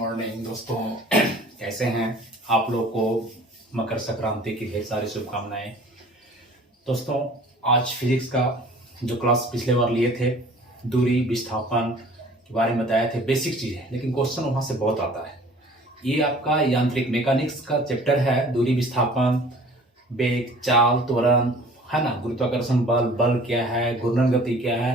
Morning दोस्तों। कैसे हैं आप लोग को मकर संक्रांति की ढेर सारी शुभकामनाएं। दोस्तों आज फिजिक्स का जो क्लास पिछले बार लिए थे, दूरी विस्थापन के बारे में बताए थे, बेसिक चीज़ है लेकिन क्वेश्चन वहाँ से बहुत आता है। ये आपका यांत्रिक मैकेनिक्स का चैप्टर है। दूरी विस्थापन, वेग, चाल, त्वरण, है ना, गुरुत्वाकर्षण बल, बल क्या है, घूर्णन गति क्या है,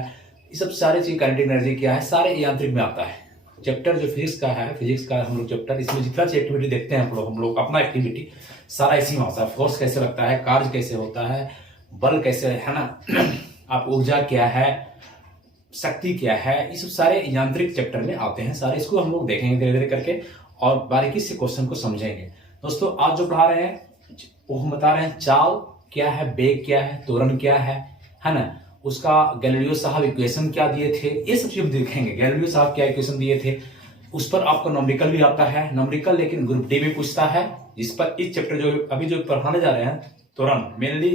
ये सब सारी चीज़, काइनेटिक एनर्जी क्या है, सारे यांत्रिक में आता है। चैप्टर जो फिजिक्स का है, फिजिक्स का हम लोग चैप्टर, इसमें जितना एक्टिविटी देखते हैं हम लोग अपना एक्टिविटी सारा इसी में होता है। फोर्स कैसे लगता है, कार्य कैसे होता है, बल कैसे है ना, आप ऊर्जा क्या है, शक्ति क्या है, ये सब सारे यांत्रिक चैप्टर में आते हैं। सारे इसको हम लोग देखेंगे धीरे धीरे करके और बारीकी से क्वेश्चन को समझेंगे। दोस्तों आज जो पढ़ा रहे हैं वो हम बता रहे हैं चाल क्या है, वेग क्या है, त्वरण क्या है ना, उसका गैलीलियो साहब इक्वेशन क्या दिए थे, ये सब चीज हम देखेंगे। गैलीलियो साहब क्या इक्वेशन दिए थे, उस पर आपको नॉमेरिकल भी आता है, नॉमेरिकल लेकिन ग्रुप डी में पूछता है। जिस पर इस चैप्टर जो अभी जो पढ़ाने जा रहे हैं त्वरण, मेनली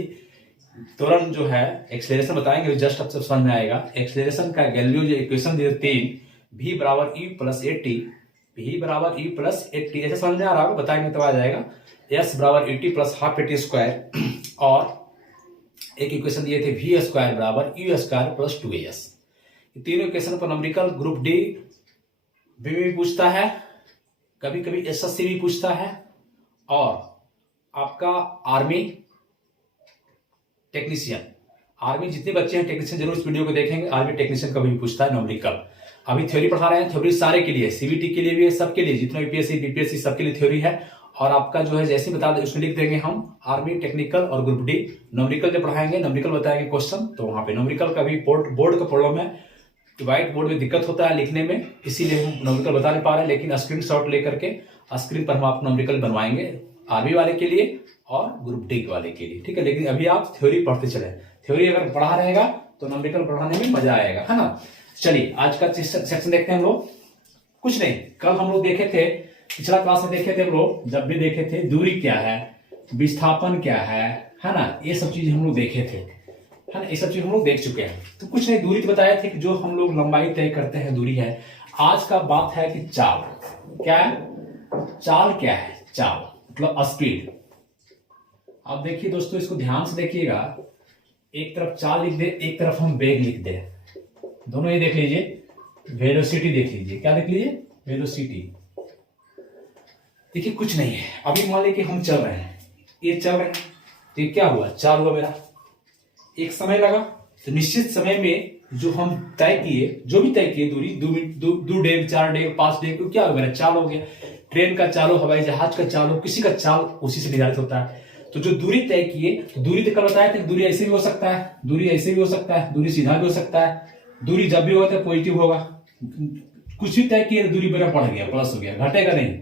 त्वरण जो है एक्सेलरेशन बताएंगे, जस्ट अब समझ में आएगा। एक्सेलरेशन का गैलीलियो जो इक्वेशन दिए 3, v बराबर e plus A T, v बराबर e प्लस ए टी, ऐसा समझ में आ रहा होगा, बताएंगे तो आ जाएगा। s बराबर e T plus half A T square, और एक इक्वेशन दिए थे v स्क्वायर बराबर u स्क्वायर प्लस 2as। ये तीनों इक्वेशन पर नंबरिकल ग्रुप डी भी पूछता है, कभी कभी एसएससी भी पूछता है, और आपका आर्मी टेक्नीशियन, आर्मी जितने बच्चे हैं टेक्नीशियन जरूर इस वीडियो को देखेंगे। आर्मी टेक्नीशियन का भी पूछता है नंबरिकल। अभी थ्योरी पढ़ा रहे हैं, थ्योरी सारे के लिए, सीबीटी के लिए भी है, सबके लिए, जितना यूपीएससी बीपीएससी सबके लिए थ्योरी है। और आपका जो है जैसे बता दें उसमें लिख देंगे हम आर्मी टेक्निकल और ग्रुप डी। नंबरिकल जो पढ़ाएंगे, नंबरिकल बताएंगे क्वेश्चन, तो वहां पे नंबरिकल का भी बोर्ड का प्रॉब्लम है, व्हाइट बोर्ड में दिक्कत होता है लिखने में, इसीलिए हम नंबरिकल बता नहीं पा रहे हैं, लेकिन स्क्रीनशॉट लेकर के स्क्रीन पर हम आपको नंबरिकल बनवाएंगे आर्मी वाले के लिए और ग्रुप डी वाले के लिए, ठीक है। लेकिन अभी आप थ्योरी पढ़ते चले, थ्योरी अगर पढ़ा रहेगा तो नंबरिकल पढ़ाने में मजा आएगा, है ना। चलिए आज का सेक्शन देखते हैं हम लोग। कुछ नहीं, कल हम लोग देखे थे, पिछला क्लास में देखे थे हम लोग, जब भी देखे थे दूरी क्या है, विस्थापन क्या है ना, ये सब चीज हम लोग देखे थे, है ना, ये सब चीज हम लोग देख चुके हैं। तो कुछ नहीं, दूरी तो बताए थे कि जो हम लोग लंबाई तय करते हैं दूरी है। आज का बात है कि चाल क्या है, चाल क्या है, चाल मतलब स्पीड। अब देखिए दोस्तों, इसको ध्यान से देखिएगा, एक तरफ चाल लिख दे, एक तरफ हम वेग लिख दे, दोनों ये देख लीजिए, वेलोसिटी देख लीजिए, क्या देख लीजिए, वेलोसिटी। देखिए कुछ नहीं है, अभी मान लीजिए कि हम चल रहे हैं, ये चल रहे हैं, तो ये क्या हुआ, चाल हुआ मेरा। एक समय लगा, तो निश्चित समय में जो हम तय किए, जो भी तय किए दूरी, 2 डेग 4 डेग 5 डेग, तो क्या हो मेरा चाल हो गया। ट्रेन का चाल हो, हवाई जहाज का चाल हो, किसी का चाल उसी से निर्धारित होता है। तो जो दूरी तय किए, तो दूरी तो कल बताया था, दूरी ऐसे भी हो सकता है, दूरी ऐसे भी हो सकता है, दूरी सीधा भी हो सकता है, दूरी जब भी होता है पॉजिटिव होगा, कुछ भी तय किए दूरी मेरा बढ़ गया, प्लस हो गया, घटेगा नहीं।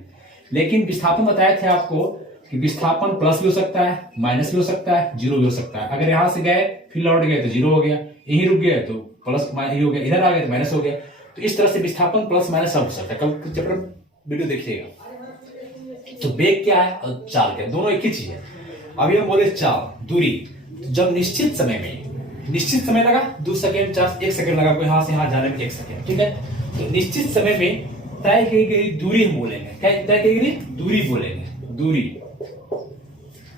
लेकिन विस्थापन बताए थे आपको कि विस्थापन प्लस भी हो सकता है, माइनस भी हो सकता है, जीरो भी हो सकता है। अगर यहां से गए फिर लौट गए तो जीरो हो गया, यहीं रुक गए तो प्लस ये हो गया, इधर आ गए तो माइनस हो गया। तो इस तरह से विस्थापन प्लस माइनस सब हो सकता है। कल चैप्टर वीडियो देखिएगा। तो वेग क्या है और चाल क्या है, दोनों एक ही चीज है। अभी हम बोले चाल, दूरी, तो जब निश्चित समय में, निश्चित समय लगा 2 सेकेंड 1 सेकेंड लगा, कोई यहां से यहां जाने में 1 सेकेंड, ठीक है। तो निश्चित समय में तय की गई दूरी हम बोलेंगे, क्या तय की गई दूरी बोलेंगे, दूरी,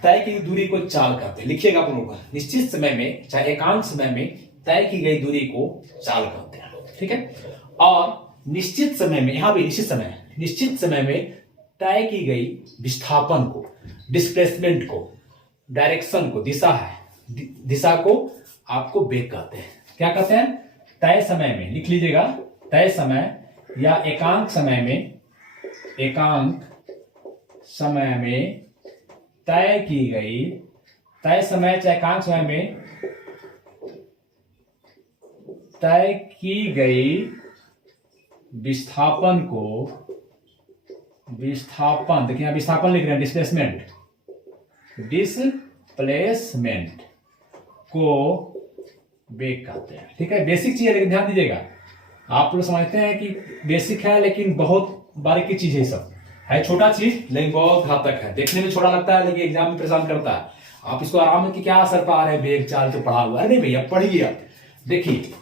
तय की गई दूरी को चाल कहते हैं। लिखिएगा आप लोग, निश्चित समय में चाहे एकांक समय में तय की गई दूरी को चाल कहते हैं, ठीक है। और निश्चित समय में, यहां भी निश्चित समय में तय की गई विस्थापन को, डिस्प्लेसमेंट को, डायरेक्शन को, दिशा है, दिशा को आपको वेग कहते हैं। क्या कहते हैं, तय समय में, लिख लीजिएगा, तय समय या एकांक समय में, एकांक समय में तय की गई, तय समय चाहे एकांक समय में तय की गई विस्थापन को, विस्थापन देखिए यहां विस्थापन लिख रहे हैं, डिस्प्लेसमेंट, डिस्प्लेसमेंट को वेग कहते हैं, ठीक है। बेसिक चीज है लेकिन ध्यान दीजिएगा, आप लोग समझते हैं कि बेसिक है लेकिन बहुत बारीकी चीज है, सब है छोटा चीज लेकिन बहुत घातक है। देखने में छोटा लगता है लेकिन एग्जाम में परेशान करता है। आप इसको आराम में कि क्या असर पा रहे हैं, वेग चाल तो पढ़ा हुआ है, नहीं भैया पढ़िए आप, देखिए,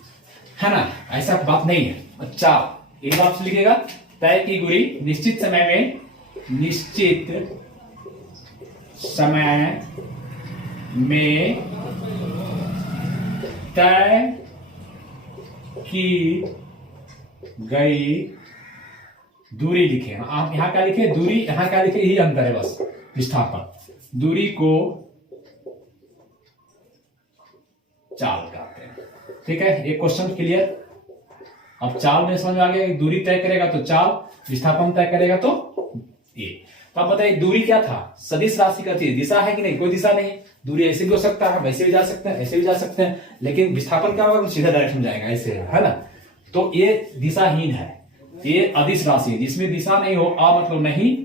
है ना, ऐसा बात नहीं है। अच्छा एक बात लिखिएगा, तय की दूरी निश्चित समय में तय की गई दूरी लिखे। आप यहां क्या लिखे, दूरी, यहां क्या लिखे, यही अंतर है बस, विस्थापन। दूरी को चाल कहते हैं। ठीक है, एक क्वेश्चन क्लियर। अब चाल में समझ में आ गया कि दूरी तय करेगा तो चाल, विस्थापन तय करेगा तो ये। तो आप बताइए दूरी क्या था, सदिश राशि का चीज, दिशा है कि नहीं, कोई दिशा नहीं। दूरी ऐसे भी हो सकता है, वैसे भी जा सकते हैं, ऐसे भी जा सकते हैं, लेकिन विस्थापन क्या होगा, सीधा डायरेक्शन जाएगा, ऐसे है ना। तो ये दिशाहीन है, ये अदिश राशि है, जिसमें दिशा नहीं हो, आ मतलब नहीं,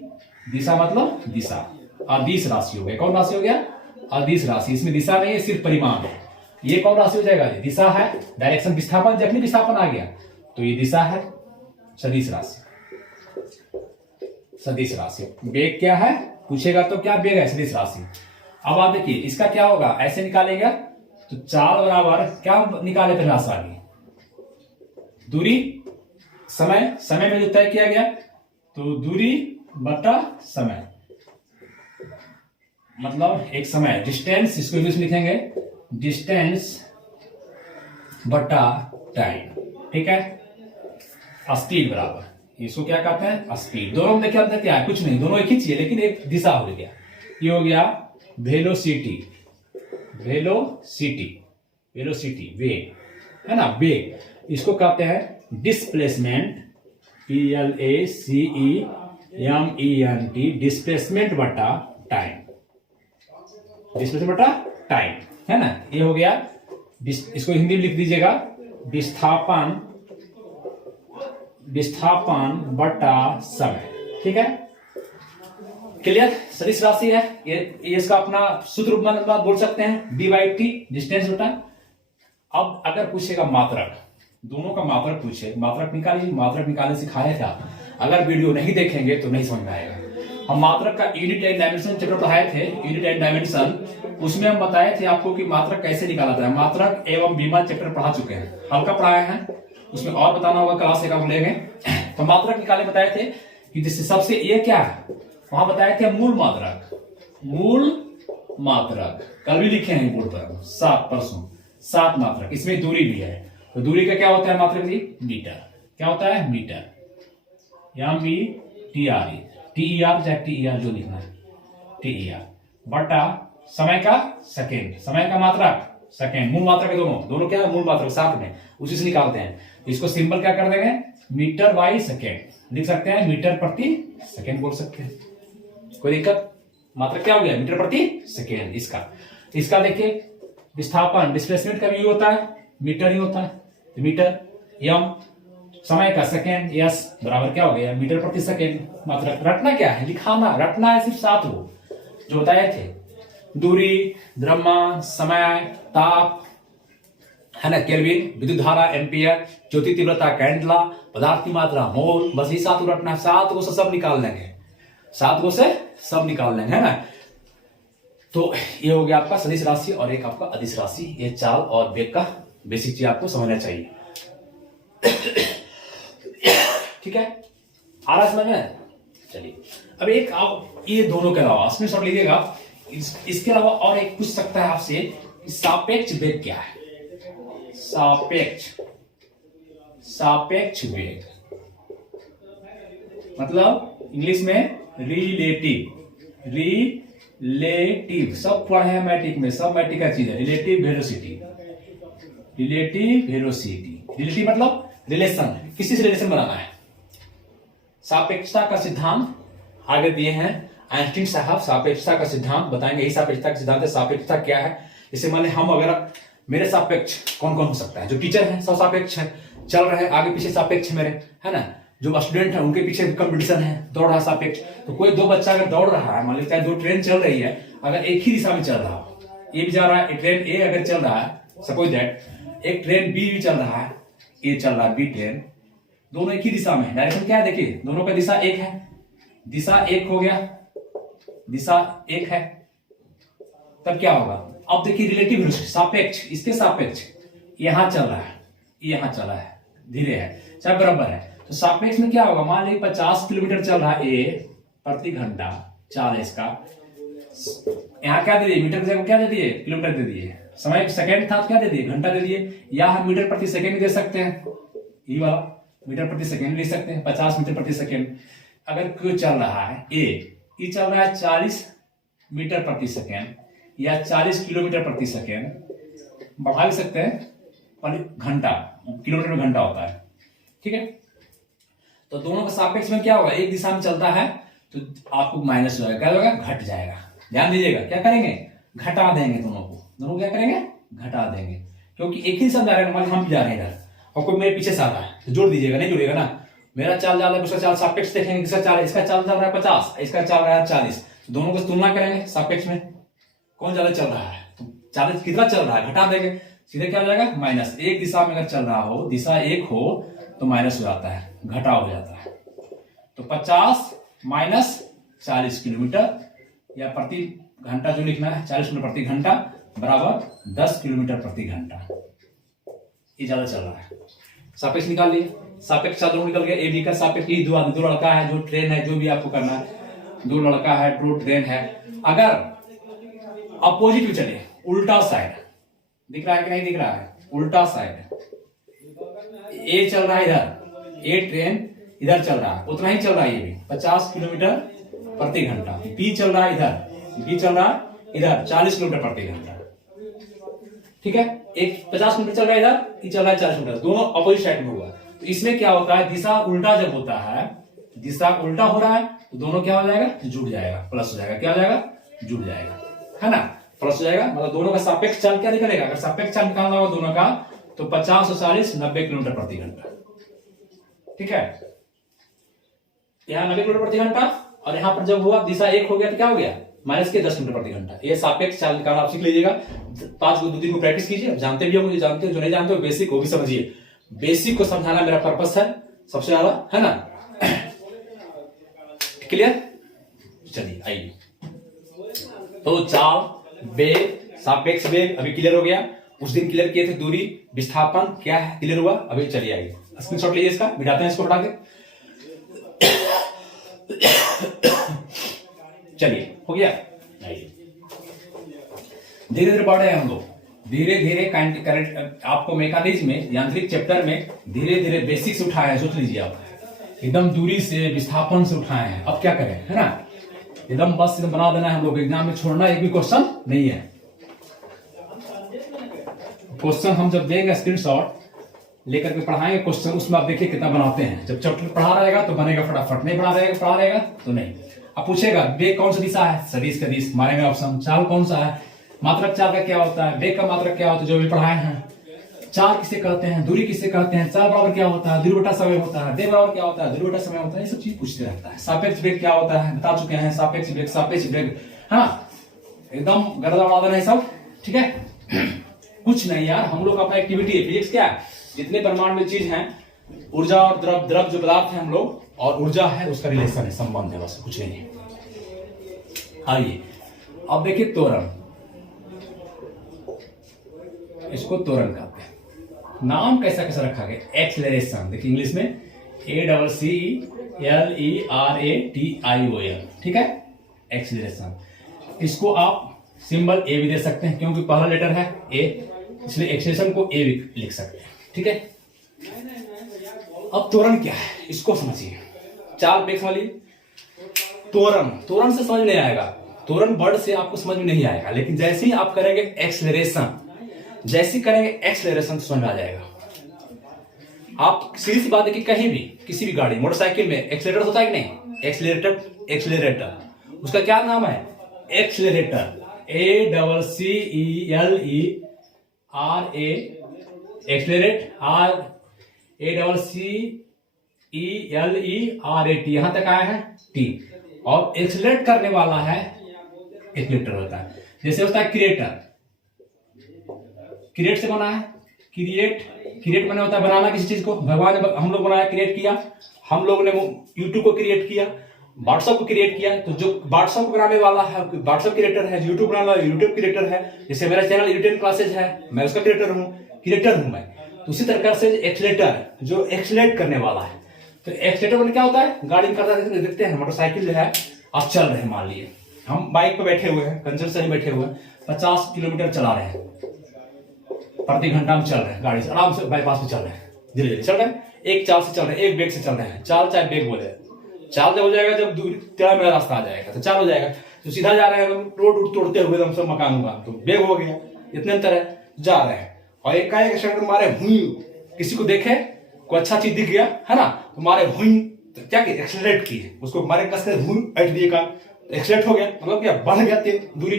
दिशा मतलब दिशा, अदिश राशि हो गया। कौन राशि हो गया, अदिश राशि, इसमें दिशा नहीं है, सिर्फ परिमाण है। ये कौन राशि हो जाएगा, दिशा है, डायरेक्शन, विस्थापन, जब भी विस्थापन आ गया तो ये दिशा है, सदिश राशि। सदिश राशि वेग क्या है पूछेगा तो क्या वेग है, सदिश राशि। अब आप देखिए इसका क्या होगा, ऐसे निकालेगा तो चाल बराबर क्या निकाले थे आसानी, दूरी समय, समय में जो तय किया गया तो दूरी बटा समय, मतलब एक समय, डिस्टेंस, इसको इंग्लिश में लिखेंगे डिस्टेंस बटा टाइम। ठीक है, स्पीड बराबर, इसको क्या कहते हैं, स्पीड। दोनों में देखिए अंतर क्या है, कुछ नहीं, दोनों एक ही चीज है, लेकिन एक दिशा हो गया। ये हो गया वेलोसिटी, वेलोसिटी, वेलोसिटी वेग है ना, वेग। इसको कहते हैं डिस्प्लेसमेंट, PLACEMENT, डिस्प्लेसमेंट बटा टाइम, डिस्प्लेसमेंट बटा टाइम है ना। ये हो गया, इसको हिंदी में लिख दीजिएगा विस्थापन, विस्थापन बटा समय। ठीक है, क्लियर। सदिश राशि है ये इसका अपना सूत्र बोल सकते हैं, d/t, डिस्टेंस बटा। अब अगर पूछेगा मात्रक, दोनों का मात्रक पूछे, मात्रक निकालिए, मात्रक निकालने सिखाया था, अगर वीडियो नहीं देखेंगे तो नहीं समझ में आएगा। हम मात्रक का यूनिट एंड डायमेंशन चैप्टर पढ़ाए थे, यूनिट एंड डायमेंशन, उसमें हम बताए थे आपको कि मात्रक कैसे निकाला जाता है। मात्रक एवं बीमा चैप्टर पढ़ा चुके हैं, हल्का पढ़ाया है, उसमें और बताना होगा, क्लास 1 हम लेंगे। तो मात्रक निकाले बताए थे कि जिससे सबसे ये क्या है, वहां बताए थे मूल मात्रक, मूल मात्रक, कल भी लिखे हैं बोर्ड पर, 7 परसों, 7 मात्रक, इसमें दूरी भी है। तो दूरी का क्या होता है मात्रक जी, मीटर। क्या होता है, मीटर, MVTR, TER चाहे TER जो लिखना है, TER बटा समय का सेकेंड, समय का मात्रक सेकेंड, मूल मात्रक है, दोनों दोनों क्या है, मूल मात्रक साथ में, उसी से निकालते हैं। इसको सिंबल क्या कर देंगे, मीटर बाई सेकेंड लिख सकते हैं, मीटर प्रति सेकेंड बोल सकते हैं, कोई दिक्कत। मात्रक क्या हो गया, मीटर प्रति सेकेंड। इसका देखिए विस्थापन, डिस्प्लेसमेंट का भी होता है, मीटर ही होता है, तो मीटर, यम समय का सेकेंड, यस बराबर क्या हो गया, मीटर प्रति सेकेंड। मात्रक रटना क्या है, लिखाना, रटना है सिर्फ 7 वो जो बताए थे, दूरी, द्रव्यमान, समय, ताप है ना, केल्विन, विद्युत धारा एम्पियर, ज्योति तीव्रता कैंडला, पदार्थ की मात्रा मोल, बस ये 7 रटना है, 7 को से सब निकाल लेंगे, 7 को से सब निकाल लेंगे है ना। तो ये हो गया आपका सदिश राशि और एक आपका अदिश राशि। ये चाल और वेग का बेसिक चीज आपको समझना चाहिए। ठीक है, आ रहा समझ में। चलिए अब एक आप ये दोनों के अलावा इसमें सब लीजिएगा, इसके अलावा और एक पूछ सकता है आपसे, सापेक्ष वेग क्या है, सापेक्ष वेग मतलब इंग्लिश में रिलेटिव, सब पढ़े हैं मैट्रिक में, सब मैट्रिक का चीज है, रिलेटिव वेलोसिटी, रिलेटिव मतलब रिलेशन, किसी से रिलेशन बनाना है। सापेक्षता का सिद्धांत आगे दिए हैं आइंस्टीन साहब, सापेक्षता का सिद्धांत बताएंगे, यही सापेक्षता का सिद्धांत है। सापेक्षता क्या है, जैसे मान हम अगर मेरे सापेक्ष कौन कौन हो सकता है, जो टीचर है सब सापेक्ष है, चल रहे हैं आगे पीछे सापेक्ष मेरे है ना, जो स्टूडेंट है उनके पीछे कंपटीशन है, दौड़ रहा है सापेक्ष। तो कोई दो बच्चा अगर दौड़ रहा है, मान लीजिए चाहे 2 ट्रेन चल रही है, अगर एक ही दिशा में चल रहा हो, ए भी जा रहा है, एक ट्रेन ए अगर चल रहा है, सपोज दैट एक ट्रेन बी भी चल रहा है, ए चल रहा है, बी ट्रेन, दोनों एक ही दिशा में, डायरेक्शन क्या है देखिए, दोनों का दिशा एक है, दिशा एक हो गया, दिशा एक है, तब क्या होगा, अब देखिए रिलेटिव वेलोसिटी, सापेक्ष, इसके सापेक्ष यहां चल रहा है, यहां चला है, धीरे है, चाहे बराबर है, तो तो सापेक्ष में क्या होगा, मान लीजिए 50 किलोमीटर चल रहा है ए प्रति घंटा, चाल है इसका। यहाँ क्या दे दिए, मीटर की जगह क्या दे दिए, किलोमीटर दे दिए। समय सेकंड था तो क्या दे दिए, घंटा दे दिए। या हम मीटर प्रति सेकंड दे सकते हैं, ये वाला मीटर प्रति सेकंड ले सकते हैं, 50 मीटर प्रति सेकंड। अगर कोई चल रहा है ए, ये चल रहा है 40 मीटर प्रति सेकंड या 40 किलोमीटर प्रति सेकंड, बढ़ा भी सकते हैं, पर घंटा, किलोमीटर में घंटा होता है, ठीक है। तो दोनों का सापेक्ष में क्या होगा, एक दिशा में चलता है तो आपको माइनस हो जाएगा, क्या होगा, घट जाएगा। ध्यान दीजिएगा, क्या करेंगे, घटा देंगे दोनों को, दोनों क्या करेंगे, घटा देंगे, क्योंकि एक ही दिशा में जा रहे हैं, मान हम भी जा रहे हैं इधर और कोई मेरे पीछे से आ रहा है तो जोड़ दीजिएगा, नहीं जुड़ेगा ना। मेरा चाल जा रहा है, उसका चाल सापेक्ष देखेंगे, किसका चाल, इसका चाल चल रहा है 50, इसका चल रहा है 40, तो दोनों को तुलना करेंगे सापेक्ष में, कौन ज्यादा चल रहा है, तो 40 कितना चल रहा है, घटा देंगे, सीधे क्या हो जाएगा, माइनस। एक दिशा में अगर चल रहा हो, दिशा एक हो तो माइनस हो जाता है, घटाव हो जाता है। तो 50 माइनस 40 किलोमीटर या प्रति घंटा जो लिखना है, 40 किलोमीटर प्रति घंटा बराबर 10 किलोमीटर प्रति घंटा, ये ज्यादा चल रहा है। सापेक्ष निकाल लिए, सापेक्ष चाल दोनों निकल गया, ए बी का सापेक्ष, ये दो लड़का है, जो ट्रेन है, जो भी आपको करना है, दो लड़का है, दो ट्रेन है। अगर अपोजिट में चले, उल्टा साइड, दिख रहा है कि नहीं दिख रहा है, उल्टा साइड, ए चल रहा है इधर, ए ट्रेन इधर चल रहा है, उतना ही चल रहा है ये भी 50 किलोमीटर प्रति घंटा, बी चल रहा है इधर, बी चल रहा है इधर 40 किलोमीटर प्रति घंटा, ठीक है। एक 50 किलोमीटर चल रहा है इधर, ये चल रहा है 40 किलोमीटर, दोनों अपोजिट साइड में हुआ। तो इसमें क्या होता है, दिशा उल्टा जब होता है, दिशा उल्टा हो रहा है तो दोनों क्या हो जाएगा, जुड़ जाएगा, प्लस हो जाएगा, क्या हो जाएगा, जुड़ जाएगा, है ना, प्लस हो जाएगा। मतलब दोनों का सापेक्ष चाल क्या निकलेगा, अगर सापेक्ष चाल निकालना होगा दोनों का तो 50 और 40 90 किलोमीटर प्रति घंटा, ठीक है। यहाँ 90 किलोमीटर प्रति घंटा, और यहाँ पर जब हुआ दिशा एक हो गया तो क्या हो गया, माइनस के 10 किलोमीटर प्रति घंटा। ये सापेक्ष चाल निकालना आप सीख लीजिएगा, 5 को 2-3 को प्रैक्टिस कीजिए, आप जानते भी हो, मुझे जानते हो, जो नहीं जानते हो बेसिक वो भी समझिए, बेसिक को समझाना मेरा पर्पस है सबसे ज्यादा, है ना। क्लियर, चलिए आइए। तो चाल, वेग, सापेक्ष वेग अभी क्लियर हो गया, उस दिन क्लियर किए थे, दूरी, विस्थापन क्या है क्लियर हुआ। अभी चलिए आइए स्क्रीनशॉट लीजिए इसका, मिटाते हैं इसको हटा के। चलिए हो गया, धीरे धीरे बढ़ रहे हैं हम लोग, धीरे धीरे करंट, आपको मैकेनिज्म में, यांत्रिक चैप्टर में धीरे धीरे बेसिक्स उठाए हैं, सोच लीजिए आप, एकदम दूरी से, विस्थापन से उठाए हैं। अब क्या करें, है ना, एकदम बस एकदम बना देना है हम लोग, एग्जाम में छोड़ना एक भी क्वेश्चन नहीं है। क्वेश्चन हम जब देंगे स्क्रीनशॉट लेकर के पढ़ाएंगे क्वेश्चन, उसमें आप देखिए कितना बनाते हैं। जब चैप्टर पढ़ा रहेगा तो बनेगा फटाफट, नहीं पढ़ा रहेगा तो नहीं। अब पूछेगा वेग कौन सा दिशा है, सदिश सदिश मारेंगे ऑप्शन। चाल कौन सा है, मात्रक चाल का क्या होता है, वेग का मात्रक क्या होता है, जो भी पढ़ाए हैं। चाल किसे कहते हैं, दूरी किसे कहते हैं, चाल बराबर क्या होता है, दूरी बटा समय होता है, वेग बराबर क्या होता है, दूरी बटा समय होता है, ये सब चीज पूछते रहता है। सापेक्ष वेग क्या होता है बता चुके हैं, सापेक्ष वेग, हाँ एकदम गर्दा उड़ा देना है सब, ठीक है। कुछ नहीं यार, हम लोग अपना एक्टिविटी है, फिजिक्स क्या है, जितने ब्रह्मांड में चीज हैं, ऊर्जा और द्रव जो पदार्थ है हम लोग, और ऊर्जा है उसका रिलेशन है, संबंध है, बस कुछ नहीं है। आइए अब देखिए त्वरण, इसको त्वरण कहते हैं। नाम कैसा कैसा रखा गया, एक्सेलरेशन, देखिए इंग्लिश में ACCLERATION, ठीक है, एक्सेलरेशन। इसको आप सिंबल ए भी दे सकते हैं, क्योंकि पहला लेटर है ए, इसलिए एक्सेलरेशन को ए भी लिख सकते हैं, ठीक है। अब त्वरण क्या है इसको समझिए, चाल वेग वाली त्वरण से समझ नहीं आएगा, त्वरण वर्ड से आपको समझ में नहीं आएगा, लेकिन जैसे ही आप करेंगे एक्सेलरेशन, जैसे करेंगे एक्सेलरेशन तो समझ आ जाएगा। आप सीधी सी बात है कि कहीं भी किसी भी गाड़ी, मोटरसाइकिल में एक्सेलरेटर होता है कि नहीं, एक्सेलरेटर उसका क्या नाम है, एक्सेलरेटर, ACCELERA, एक्सेलरेट, ACCELERAT, यहां तक आया है टी। और एक्सेलरेट करने वाला है एक्सेलरेटर होता है। जैसे होता है क्रिएटर, क्रिएट से बना है, क्रिएट बना होता है बनाना किसी चीज को, भगवान ने हम लोग बनाया, क्रिएट किया, हम लोग ने यूट्यूब को क्रिएट किया, व्हाट्सएप को क्रिएट किया, तो जो व्हाट्सएप को बनाने वाला है व्हाट्सएप क्रिएटर है, यूट्यूब बनाने वाला यूट्यूब क्रिएटर है। जैसे मेरा चैनल यूट्यूब क्लासेज है, मैं उसका क्रिएटर हूँ मैं। तो उसी तरह से एक्सेलरेटर जो एक्सेलरेट करने वाला है, तो एक्सीलेटर क्या होता है, गाड़ी करता है, देखते हैं मोटरसाइकिल जो है आप चल रहे हैं, मान लिए हम बाइक पे बैठे हुए हैं, कंजर से बैठे हुए हैं, 50 किलोमीटर चला रहे हैं प्रति घंटा, हम चल रहे हैं गाड़ी से आराम से बाईपास पे चल रहे हैं, धीरे धीरे चल रहे हैं, एक चाल से चल रहे हैं, एक बेग से चल रहे हैं, चाल चाहे बेग बोले, चाल जब हो जाएगा जब दूरी तेरा मेरा रास्ता आ जाएगा तो चाल हो जाएगा, तो सीधा जा रहे हैं हम रोड तोड़ते हुए हम सब मकान हुआ तो बेग हो गया, इतने अंतर है, जा रहे हैं और एक का एक एक्सीडेंट मारे हुई, किसी को देखे कोई अच्छा चीज दिख गया है ना, तो मारे हुई, तो क्या किया, एक्सीलरेट किए उसको, मारे कस के हुई बैठ दिए का, एक्सीलरेट हो गया, मतलब क्या बढ़ गया तेज दूरी,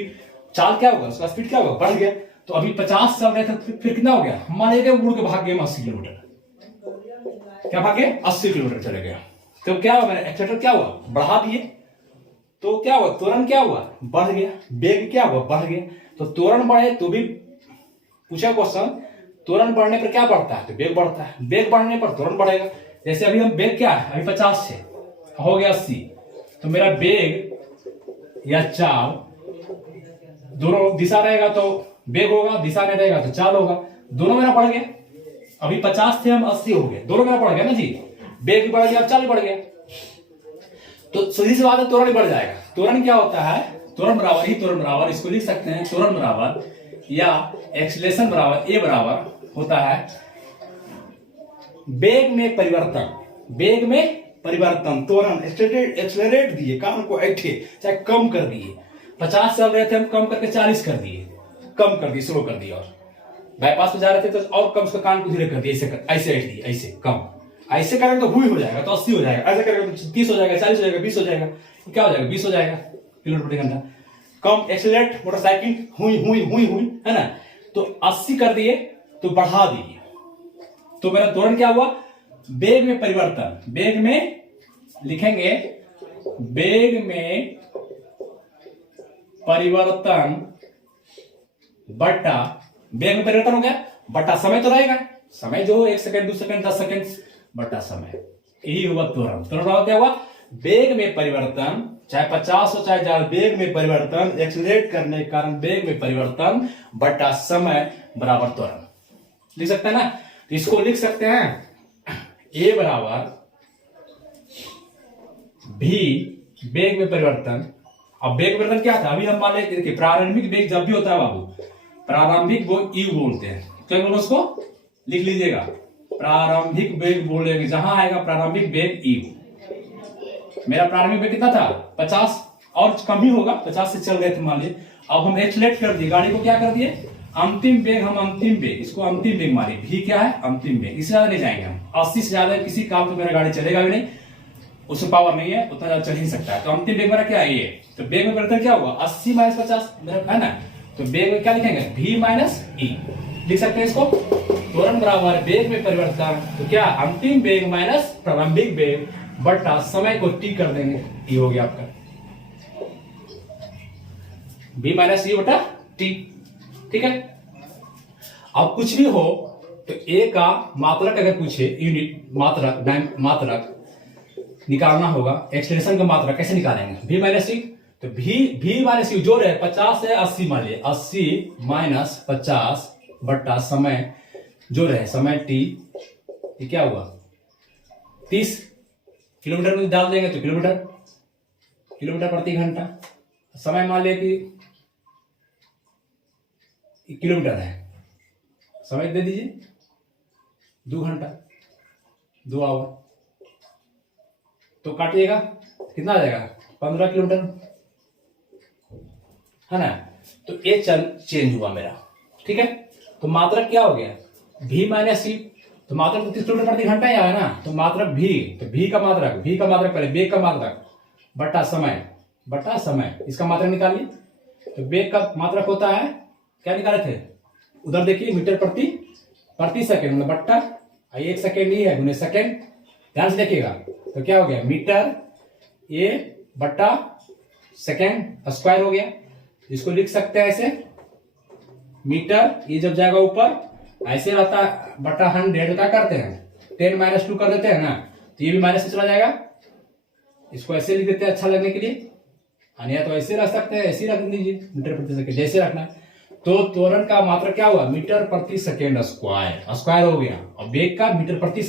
चाल क्या होगा उसका स्पीड क्या होगा, बढ़ गया। तो अभी 50 चल रहे थे, फिर कितना हो गया, हमारे गए उड़ के भाग गए 80 किलोमीटर, क्या भागे 80 किलोमीटर चले गया। तो क्या हुआ, मैंने एक्सीलरेटर क्या हुआ, बढ़ा दिए, तो क्या हुआ, त्वरण क्या हुआ, बढ़ गया, वेग क्या हुआ, बढ़ गया। तो त्वरण बढ़े तो भी पूछा क्वेश्चन, त्वरण बढ़ने पर क्या बढ़ता है, तो वेग बढ़ता है, वेग बढ़ने पर त्वरण बढ़ेगा। जैसे अभी हम वेग क्या है, अभी 50 से हो गया 80, तो मेरा वेग या चाल दोनों दिशा रहेगा तो वेग होगा, दिशा नहीं रहेगा तो चाल होगा, दोनों मेरा बढ़ गया। अभी 50 से हम 80 हो गए, दोनों मेरा बढ़ गया ना जी, वेग भी बढ़ गया, चाल भी बढ़ गया, तो सीधी सी बात है त्वरण बढ़ जाएगा। त्वरण क्या होता है, त्वरण बराबर ही त्वरण बराबर, इसको लिख सकते हैं त्वरण बराबर या एक्सीलरेशन बराबर ए बराबर होता है वेग में परिवर्तन, वेग में परिवर्तन, त्वरण एक्सेलरेट दिए, काम को ऐठे चाहे कम कर दिए, 50 चल रहे थे हम कम करके 40 कर दिए, कम कर दिए, स्लो कर दिए, और बाईपास पे जा रहे थे तो और कम, उसका कान को धीरे कर दिए, ऐसे ऐठ दिए, ऐसे कम, ऐसे करेंगे तो हुई हो जाएगा तो 80 हो जाएगा, ऐसे करेंगे तो 30 हो जाएगा, 40 हो जाएगा, 20 हो जाएगा, क्या हो जाएगा 20 हो जाएगा किलोमीटर प्रति घंटा। कम एक्सीलरेट मोटरसाइकिल हुई हुई हुई हुई है ना, तो 80 कर दिए तो बढ़ा दिए, तो मेरा त्वरण क्या हुआ, वेग में परिवर्तन, वेग में लिखेंगे वेग में परिवर्तन बटा, वेग में परिवर्तन हो गया बटा समय तो रहेगा, समय जो 1 सेकंड 2 सेकंड 10 सेकंड बटा समय, यही हुआ त्वरण। त्वरण क्या हुआ, वेग में परिवर्तन, चाहे 50 हो चाहे ज्यादा, वेग में परिवर्तन, एक्सीलरेट करने के कारण वेग में परिवर्तन बटा समय बराबर त्वरण, लिख सकते हैं ना। तो इसको लिख सकते हैं ए बराबर भी वेग में परिवर्तन। अब वेग परिवर्तन क्या था, अभी हम मान लेते देखिए प्रारंभिक वेग जब भी होता है बाबू, प्रारंभिक वो यू बोलते हैं, क्या बोलो उसको लिख लीजिएगा, प्रारंभिक वेग बोलेंगे, जहां आएगा प्रारंभिक वेग यू, मेरा प्रारंभिक वेग कितना था 50 और कम ही होगा, 50 से चल रहे थे मान लीजिए, अब हम एक्सीलरेट कर दिए, गाड़ी को क्या कर दिए, अंतिम वेग, हम अंतिम वेग, इसको अंतिम वेग मारे, भी क्या है अंतिम वेग, इससे ज्यादा नहीं जाएंगे हम, 80 से ज्यादा किसी काम तो मेरा गाड़ी चलेगा भी नहीं, उसमें पावर नहीं है, उतना ज्यादा चल ही सकता है, तो अंतिम वेग मेरा क्या है ये, तो वेग में परिवर्तन क्या हुआ 80 माइनस 50 है ना, तो वेग में क्या लिखेंगे v माइनस ई, लिख सकते हैं इसको, त्वरण बराबर वेग में परिवर्तन, तो क्या अंतिम वेग माइनस प्रारंभिक वेग बटा समय को t कर देंगे, ये हो गया आपका v माइनस ई बटा t, ठीक है। अब कुछ भी हो तो a का मात्रक अगर पूछे, यूनिट मात्रक, मात्रक निकालना होगा, एक्सटेंशन का मात्रक कैसे निकालेंगे, v माइनस ई, तो v माइनस यू जो रहे 50 से 80 मान लिया, 80 माइनस 50 बट्टा समय जो रहे, समय t, ये क्या हुआ 30 किलोमीटर में डाल देंगे तो किलोमीटर प्रति घंटा, समय मान लिया कि किलोमीटर है, समय दे दीजिए 2 घंटा 2 आवर, तो काटिएगा कितना आ जाएगा 15 किलोमीटर है ना, तो ये चेंज हुआ मेरा, ठीक है। तो मात्रक क्या हो गया v माइनस सी, तो मात्रक 30 किलोमीटर प्रति घंटा ही आया ना, तो मात्रक v, तो v का मात्रक पहले वेग का मात्रक बटा समय, इसका मात्रक निकालिए, तो वेग का मात्रक होता है, क्या निकाले थे उधर देखिए मीटर प्रति सेकेंड, मतलब बट्टा 1 सेकेंड ही है गुने सेकेंड, ध्यान से देखिएगा, तो क्या हो गया मीटर ए बट्टा सेकेंड स्क्वायर हो गया, इसको लिख सकते हैं ऐसे, मीटर ये जब जाएगा ऊपर ऐसे रहता है बटा 100, क्या करते हैं 10 माइनस 2 कर देते हैं ना, तो ये भी माइनस से चला जाएगा, इसको ऐसे लिख देते हैं अच्छा लगने के लिए, या तो ऐसे रख सकते हैं, ऐसे रख दीजिए मीटर प्रति सेकेंड, जैसे रखना है। तो त्वरण का मात्रा क्या हुआ मीटर प्रति सेकेंड स्क्वायर हो गया, और वेग का मीटर प्रति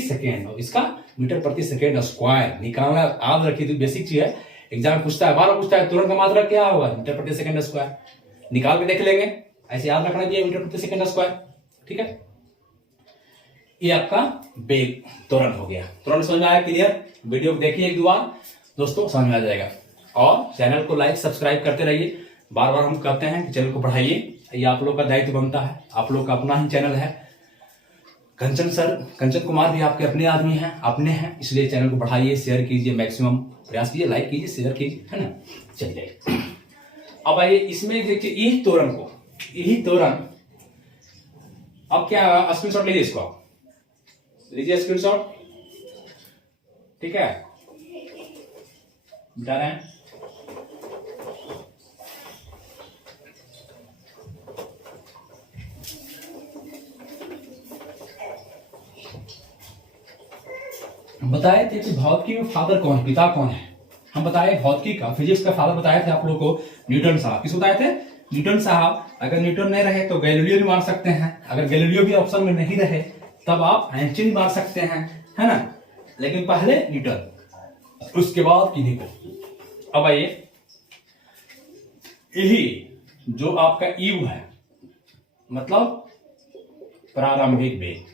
सेकेंड, और इसका मीटर प्रति सेकेंड स्क्वायर निकालना याद रखिए, तो बेसिक चीज है, एग्जाम पूछता है, बार पूछता है तुरंत का मात्रा क्या होगा, मीटर प्रति सेकेंड स्क्वायर, निकाल के देख लेंगे, ऐसे याद रखना चाहिए मीटर प्रति सेकेंड स्क्वायर। ठीक है, ये आपका वेग त्वरण हो गया। त्वरण समझ में आया, क्लियर? वीडियो को देखिए एक दो बार दोस्तों, समझ में आ जाएगा। और चैनल को लाइक सब्सक्राइब करते रहिए, बार बार हम कहते हैं कि चैनल को बढ़ाइए, ये आप लोग का दायित्व बनता है, आप लोग का अपना ही चैनल है। कंचन कुमार भी आपके अपने आदमी हैं, अपने हैं, इसलिए चैनल को बढ़ाइए, शेयर कीजिए, मैक्सिमम प्रयास कीजिए, लाइक कीजिए, शेयर कीजिए, है ना। चलिए अब आइए इसमें देखिए, यही त्वरण अब क्या, स्क्रीनशॉट लीजिए, इसको लीजिए स्क्रीनशॉट। ठीक है, बता रहे हैं बताए थे कि भौतिकी में फादर कौन है, पिता कौन है। हम बताए भौतिकी का, फिजिक्स का फादर बताए थे आप लोगों को न्यूटन साहब। किस बताए थे? न्यूटन साहब। अगर न्यूटन नहीं रहे तो गैलीलियो भी मार सकते हैं, अगर गैलीलियो भी ऑप्शन में नहीं रहे तब आप आइंस्टीन भी मार सकते हैं, है ना। लेकिन पहले न्यूटन, उसके बाद किन्हीं को। अब आइए, यही जो आपका यू है, मतलब प्रारंभिक वेग,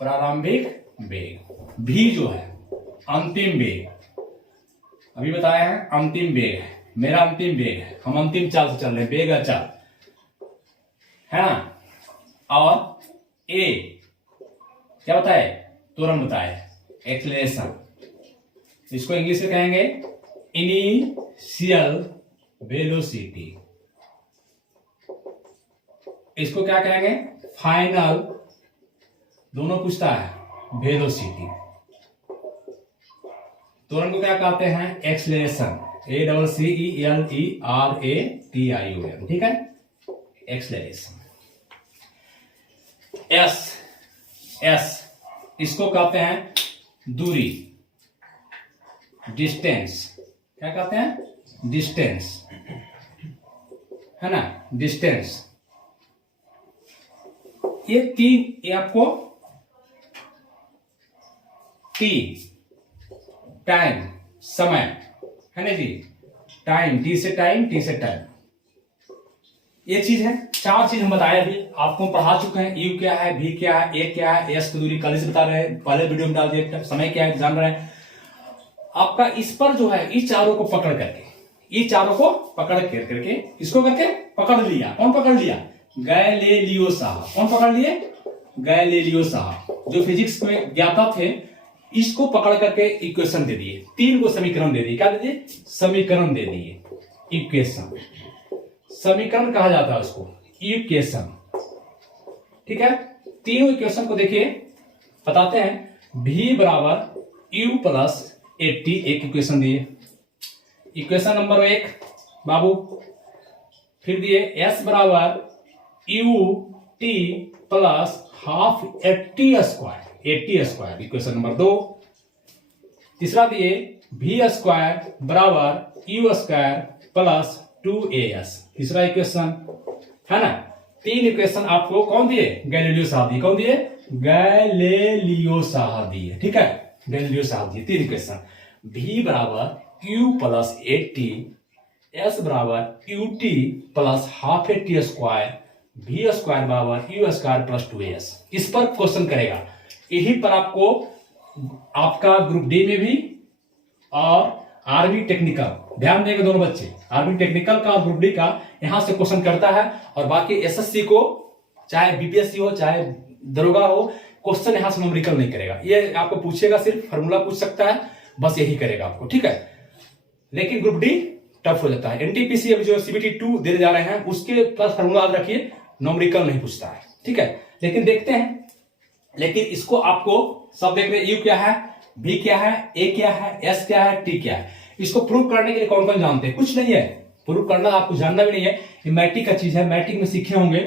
प्रारंभिक वेग, भी जो है अंतिम वेग, अभी बताया है अंतिम वेग है, मेरा अंतिम वेग है, हम अंतिम चाल से चल रहे हैं, वेग अचल है ना। और ए क्या बताए? त्वरण बताए, एक्सेलरेशन, इसको इंग्लिश में कहेंगे इनिशियल वेलोसिटी, इसको क्या कहेंगे? फाइनल, दोनों पूछता है, वेलोसिटी। त्वरण को क्या कहते हैं? एक्सेलरेशन, ACCELERATION, ठीक है, एक्सेलरेशन। एस इसको कहते हैं दूरी, डिस्टेंस, क्या कहते हैं? डिस्टेंस, है ना, डिस्टेंस। ये तीन, ये आपको टी, टाइम, समय, है ना जी, टाइम, टी से टाइम, टी से टाइम, ये चीज है। चार चीज हम बताए, अभी आपको पढ़ा चुके हैं। यू क्या है, भी क्या है, ए क्या है, एस की दूरी कल से बता रहे हैं, पहले वीडियो में डाल दिया, समय क्या है जान रहे हैं। आपका इस पर जो है, इस चारों को पकड़ करके, ये चारों को पकड़ करके, इसको करके पकड़ लिया। कौन पकड़ लिया? गैलीलियो साहब। कौन पकड़ लिए? गैलीलियो साहब, जो फिजिक्स में ज्ञाता थे। इसको पकड़ करके इक्वेशन दे दिए, तीन को समीकरण दे दिए। क्या दे दिए? समीकरण दे दिए, इक्वेशन, समीकरण कहा जाता है उसको, इक्वेशन। ठीक है, तीनों इक्वेशन को देखिए, बताते हैं। v बराबर u प्लस 80, एक इक्वेशन दिए, इक्वेशन नंबर 1 बाबू। फिर दिए s बराबर ut plus half 80 square, 80 square, equation number 2। तीसरा दिए v स्क्वायर बराबर u स्क्वायर प्लस 2as, तीसरा इक्वेशन, है ना। तीन इक्वेशन आपको कौन दिए? गैलीलियो साहब दिए। कौन दिए? गैलीलियो साहब दिए, ठीक है, गैलीलियो साहब दिए तीन इक्वेशन। v बराबर u प्लस 80, s बराबर ut plus half 80 square, v square बराबर u स्क्वायर प्लस 2as। इस पर क्वेश्चन करेगा। यही पर आपको आपका ग्रुप डी में भी और आर्मी टेक्निकल, ध्यान देंगे दोनों बच्चे, आर्मी टेक्निकल का और ग्रुप डी का यहां से क्वेश्चन करता है। और बाकी एसएससी को, चाहे बीपीएससी हो चाहे दरोगा हो, क्वेश्चन यहां से न्यूमेरिकल नहीं करेगा। ये आपको पूछेगा, सिर्फ फार्मूला पूछ सकता है, बस यही करेगा आपको, ठीक है। लेकिन ग्रुप डी टफ हो जाता है। एनटीपीसी अभी जो सीबीटी 2 देने जा रहे हैं, उसके प्लस फार्मूला याद रखिए, न्यूमेरिकल नहीं पूछता है, ठीक है। लेकिन देखते हैं, लेकिन इसको आपको सब देख रहे हैं, यू क्या है, बी क्या है, ए क्या है, एस क्या है, टी क्या है। इसको प्रूव करने के लिए कौन कौन जानते हैं? कुछ नहीं है, प्रूव करना आपको जानना भी नहीं है, ये मैट्रिक का चीज है, मैट्रिक में सीखे होंगे।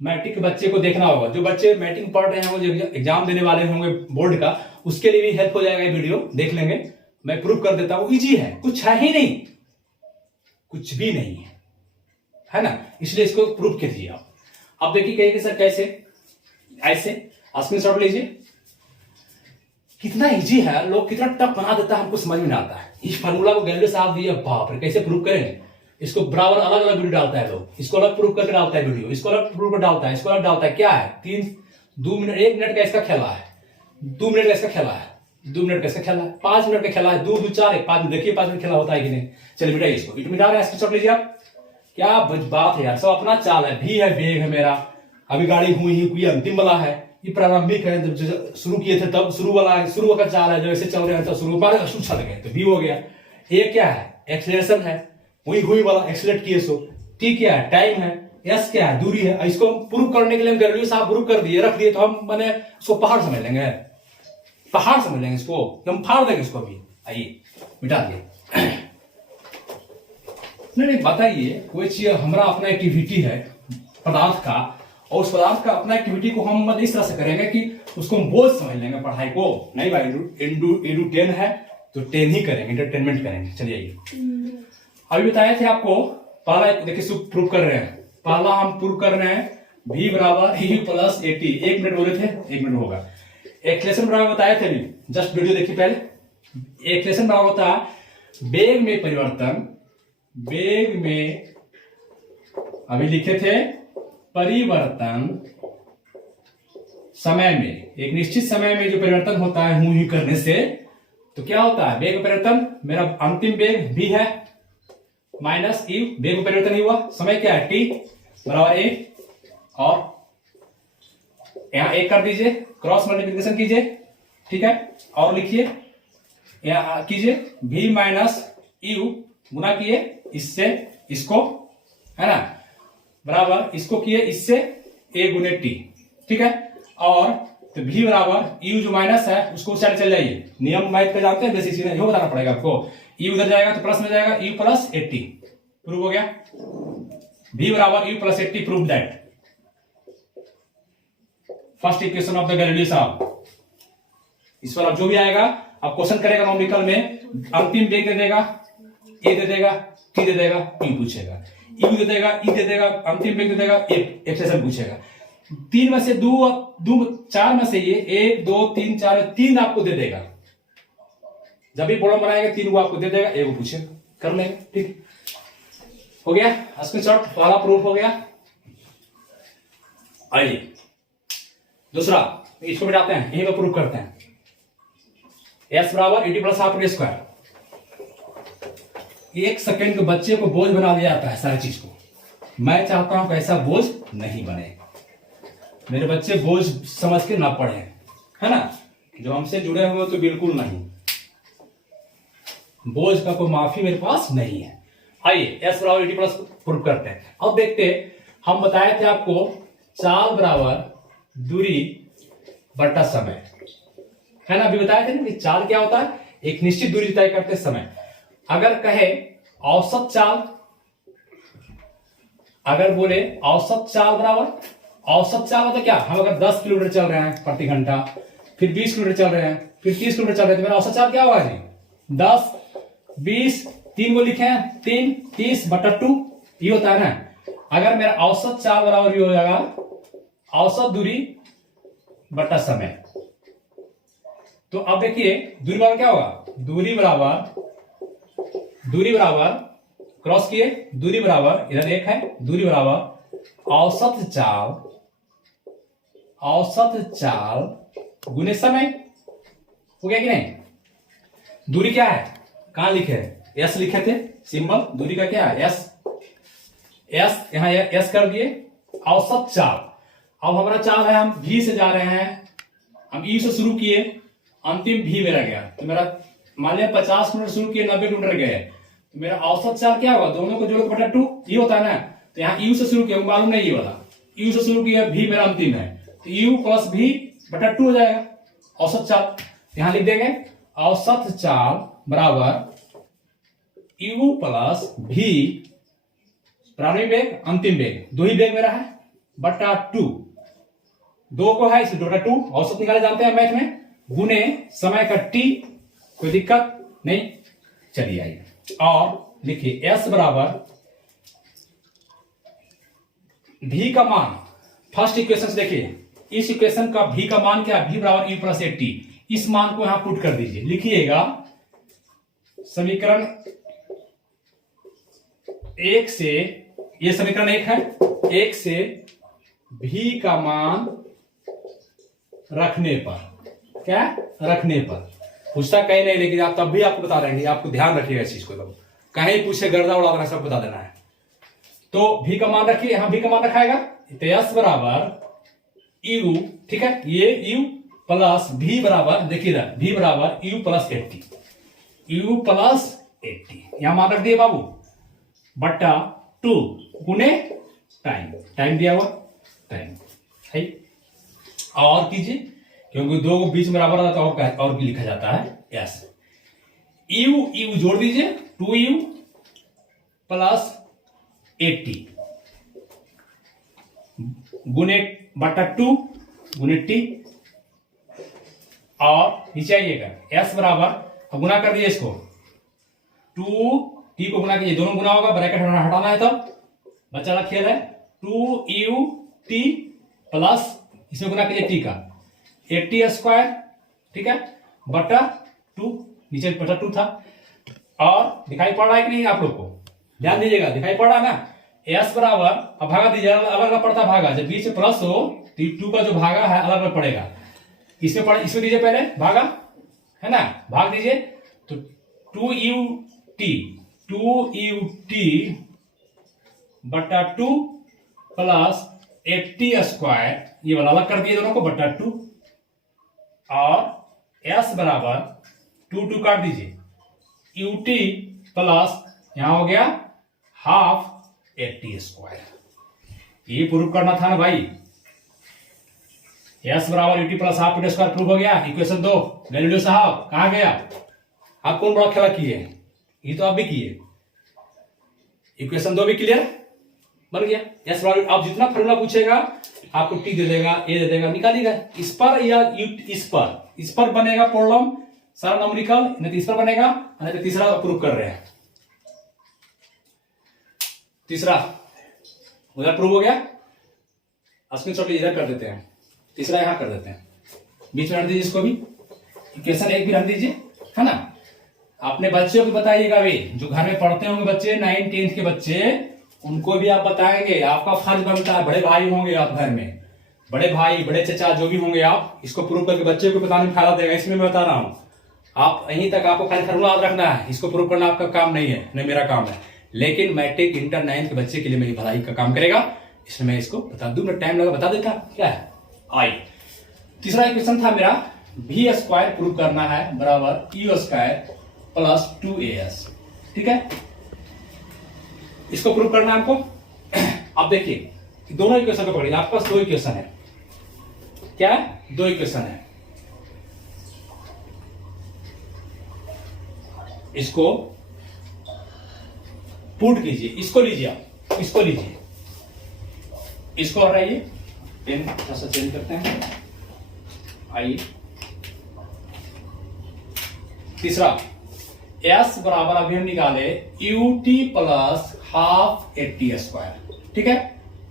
मैट्रिक के बच्चे को देखना होगा, जो बच्चे मैट्रिक पढ़ रहे हैं, जो एग्जाम देने वाले होंगे बोर्ड का, उसके लिए भी हेल्प हो जाएगा ये वीडियो, देख लेंगे। मैं प्रूव कर देता हूं, इजी है, कुछ है ही नहीं, कुछ भी नहीं है ना, इसलिए इसको प्रूव कीजिए आप। अब देखिए कहेंगे सर कैसे, ऐसे स्क्रीनशॉट लीजिए, कितना इजी है, लोग कितना टफ बना देता है, हमको समझ में नहीं आता है। इस फार्मूला को गैलीलियो साहब दिया, बाप रे कैसे प्रूव करेंगे इसको। बराबर अलग अलग वीडियो डालता है लोग, इसको अलग प्रूव करके डालता है वीडियो, इसको अलग प्रूव कर डालता है, इसको अलग डालता है। क्या है 2 मिनट 1 मिनट का इसका खेला है, 2 मिनट का इसका खेला है, 2 मिनट का इसका खेला है, 5 मिनट का खेला है, 2 2 4 1 5 मिनट। देखिए 5 मिनट खेला होता है कि नहीं। चलिए मिटाइए इसको, इट मिटा रहे हैं, स्क्रीनशॉट लीजिए आप। क्या बात है यार, सब अपना चाल है। भी है, वेग है मेरा, अभी गाड़ी हुई अंतिम वाला है, ये प्रारंभिक है, जब शुरू किए थे तब शुरू वाला है, शुरू का चाल है, जो ऐसे चल रहे हैं तो शुरू बारे चल गए तो भी हो गया। ये क्या है, एक्सेलरेशन है, हुई वाला एक्सेलरेट किए सो। टी क्या है, टाइम है। एस क्या है, दूरी है। इसको प्रूव करने के लिए गैलीलियो साहब प्रूव कर दिए, रख दिए, तो हम मैंने उसको पहाड़ समझ लेंगे, पहाड़ समझ लेंगे इसको, हम फाड़ देंगे इसको भी। आइए मिटा दिए। नहीं बताइए, कोई चीज हमारा अपना एक्टिविटी है पदार्थ का, और उस पदार्थ का अपना एक्टिविटी को हम इस तरह से करेंगे कि उसको हम बोझ समझ लेंगे पढ़ाई को। नहीं भाई, इंटू 10 है तो 10 ही करेंगे, एंटरटेनमेंट करेंगे। चलिए अभी बताए थे आपको, पहला देखिए प्रूव कर रहे हैं, पहला हम प्रूव कर रहे हैं v बराबर u प्लस 80। 1 मिनट बोले थे, 1 मिनट होगा। एक्सेलरेशन बराबर बताए थे, जस्ट वीडियो देखिए पहले। एक्सेलरेशन बराबर होता है वेग में परिवर्तन, वेग में अभी लिखे थे परिवर्तन समय में, एक निश्चित समय में जो परिवर्तन होता है ही करने से, तो क्या होता है वेग परिवर्तन। मेरा अंतिम वेग v है माइनस u, वेग परिवर्तन ही हुआ। समय क्या है t बराबर a, और यहां 1 कर दीजिए, क्रॉस मल्टीप्लिकेशन कीजिए, ठीक है। और लिखिए यहां कीजिए v माइनस u गुना किए इससे इसको, है ना, बराबर इसको किए इससे a गुने t, ठीक है। और तो v बराबर u जो माइनस है उसको उस साइड चल जाइए, नियम मैथ का जानते हैं, बेसिक चीजें नहीं बताना पड़ेगा आपको। u उधर जाएगा तो प्लस में जाएगा, u प्लस 80 प्रूव हो गया। v बराबर u plus 80 prove that first equation of the Galileo साहब। इस पर अब जो भी आएगा अब क्वेश्चन करेगा नॉमिकल में, अंतिम वेग दे देगा, a दे देगा, t दे देगा, u पूछेगा, u दे देगा, e दे देगा, अंतिम वेग दे देगा, एक्सेलरेशन पूछेगा। 3 में से 4 में से ये 1 2 3 4 3 आपको दे देगा। जब भी प्रॉब्लम बनाएगा 3 को आपको दे देगा, एक पूछेगा, कर लेंगे, ठीक हो गया। स्क्रीनशॉट पहला प्रूफ हो गया। आइए दूसरा, इसको मिटाते हैं, यहीं पर प्रूफ करते हैं। s बराबर 80 plus half T square. 1 second के बच्चे को बोझ बना दिया जाता है सारी चीज को। मैं चाहता हूं कि ऐसा बोझ नहीं बने, मेरे बच्चे बोझ समझ के ना पढ़े, है ना। जो हमसे जुड़े हुए तो बिल्कुल नहीं, बोझ का कोई माफी मेरे पास नहीं है। आइए s बराबर 80 प्लस प्रूफ करते हैं। अब देखते, हम बताए थे आपको चाल बराबर दूरी बटा समय, है ना। अभी बताए थे ना कि चाल क्या होता है, एक निश्चित दूरी तय करते समय। अगर कहे औसत चाल, अगर बोले औसत चाल बराबर, औसत चाल मतलब क्या, हम अगर 10 किलोमीटर चल रहे हैं प्रति घंटा, फिर 20 किलोमीटर चल रहे हैं, फिर 30 किलोमीटर चल रहे हैं, तो मेरा औसत चाल क्या होगा जी, 10 20 3 को लिखे हैं, 3 30 बटा 2 ये होता है ना। अगर मेरा औसत चाल बराबर ये हो जाएगा औसत दूरी बटा समय। तो अब देखिए दूरी बराबर क्या होगा, दूरी बराबर क्रॉस किए, दूरी बराबर इधर 1 है, दूरी बराबर औसत चाल गुने समय। हो गया कि नहीं। दूरी क्या है, कहां लिखे है, एस लिखे थे सिंबल, दूरी का क्या है एस, यहां एस कर दिए। औसत चाल, अब हमारा चाल है, हम v से जा रहे हैं, हम e से शुरू किए, अंतिम v मेरा गया, तो मेरा मान लिया 50 किलोमीटर शुरू किए, 90 किलोमीटर गए, तो मेरा औसत चाल क्या होगा, दोनों को जोड़ के बटा 2 ये होता है ना। तो यहाँ u से शुरू किया, मालूम नहीं ये वाला, u से शुरू किया, v मेरा अंतिम है, तो u प्लस v बटा 2 हो जाएगा औसत चाल। यहां लिख देंगे औसत चाल बराबर u प्लस v, प्रारंभिक वेग अंतिम वेग, दो ही वेग मेरा है, बटा 2, 2 को है इसलिए बटा 2, औसत निकाले जानते हैं मैथ में, गुने समय का t, कोई दिक्कत नहीं। चलिए आइए और लिखिए s बराबर v का मान, फर्स्ट इक्वेशन देखिए, इस इक्वेशन का v का मान क्या है, v बराबर u प्लस 80। इस मान को यहां पुट कर दीजिए, लिखिएगा समीकरण 1 से, ये समीकरण 1 है, 1 से भी का मान रखने पर, क्या रखने पर, पूछता कहीं नहीं, लेकिन आप तब भी आपको बता देंगे, आपको ध्यान रखिएगा इस चीज को, तब कहीं पूछे गर्दा उड़ा देना, सब बता देना है। तो भी का मान रखिए, यहां भी का मान रखाएगा, तो यस बराबर यू, ठीक है, ये यू प्लस भी बराबर, देखिए भी बराबर यू प्लस 80, यू प्लस 80 यहां मान रख दिए बाबू, बट्टा 2 गुने टाइम, टाइम दिया हुआ टाइम है, और कीजिए क्योंकि दो को बीच में बराबर आता है और भी लिखा जाता है यस, यू यू जोड़ दीजिए 2u प्लस 80 गुने बट्टा 2 गुने टी, और नीचे आइएगा एस बराबर, अब गुना कर दीजिए इसको, 2t को गुना कीजिए, दोनों गुना होगा, ब्रैकेट हटाना है, तब बच्चा वाला खेल है, 2ut प्लस इसमें गुना कीजिए टी का 80 स्क्वायर, ठीक है, बटा 2, नीचे बटा 2 था, और दिखाई पड़ रहा है कि नहीं आप लोग को, ध्यान दीजिएगा, दिखाई पड़ रहा है ना, एस बराबर, अब भागा दीजिए, अलग अलग पड़ता भागा, जब बीच में प्लस हो तो 2 का जो भागा है अलग अलग पड़ेगा, इसमें दीजिए पहले भागा, है ना, भाग दीजिए, तो 2ut बटा 2 प्लस 80 स्क्वायर, ये वाला अलग कर दिए दोनों को, बटा 2, और s बराबर 2 काट दीजिए, ut प्लस यहां हो गया हाफ 80 स्क्वायर, ये प्रूव करना था ना भाई, s बराबर ut plus half 80 square prove हो गया, इक्वेशन 2, गैलीलियो साहब कहां गया, आप कौन बड़ा खेला किए, ये तो आप भी किए, इक्वेशन 2 भी क्लियर बन गया, s बराबर, आप जितना फॉर्मूला पूछेगा आपको t दे देगा, a दे देगा, निकालिएगा, इस पर या इस पर बनेगा प्रॉब्लम सारा न्यूमेरिकल, नहीं तो इस पर बनेगा, नहीं तो तीसरा प्रूव कर रहे हैं, तीसरा उधर प्रूव हो गया, स्क्रीनशॉट इधर कर देते हैं, तीसरा यहां कर देते हैं, बीच में रख दीजिए इसको भी, इक्वेशन 1 भी रख दीजिए, है ना, अपने बच्चों को बताइएगा भी, जो घर में पढ़ते होंगे बच्चे 9th 10th के बच्चे, उनको भी आप बताएंगे, आपका फर्ज बनता है, बड़े भाई होंगे आप घर में, बड़े भाई बड़े चचा जो भी होंगे, आप इसको प्रूव करके बच्चे को बताने में फायदा देगा, इसलिए मैं बता रहा हूं, आप यहीं तक आपको खाली फॉर्मूला याद रखना है, इसको प्रूव करना आपका काम नहीं है, नहीं मेरा काम है, लेकिन मैट्रिक इंटर 9th के बच्चे के लिए मेरी भलाई का काम करेगा, इसलिए मैं इसको बता दूं, टाइम लगा बता देता, क्या है आई। तीसरा इक्वेशन था मेरा v स्क्वायर प्रूव करना है बराबर u स्क्वायर प्लस 2as, ठीक है, इसको प्रूव करना है हमको। अब देखिए दोनों इक्वेशन को पकड़िए, आपके पास 2 इक्वेशन है, क्या है, 2 इक्वेशन है, इसको पुट कीजिए, इसको लीजिए, आप इसको लीजिए, इसको हटाइए, पेन थोड़ा सा चेंज करते हैं, आइए, तीसरा s बराबर अभी हम निकाले ut प्लस हाफ 80 स्क्वायर, ठीक है,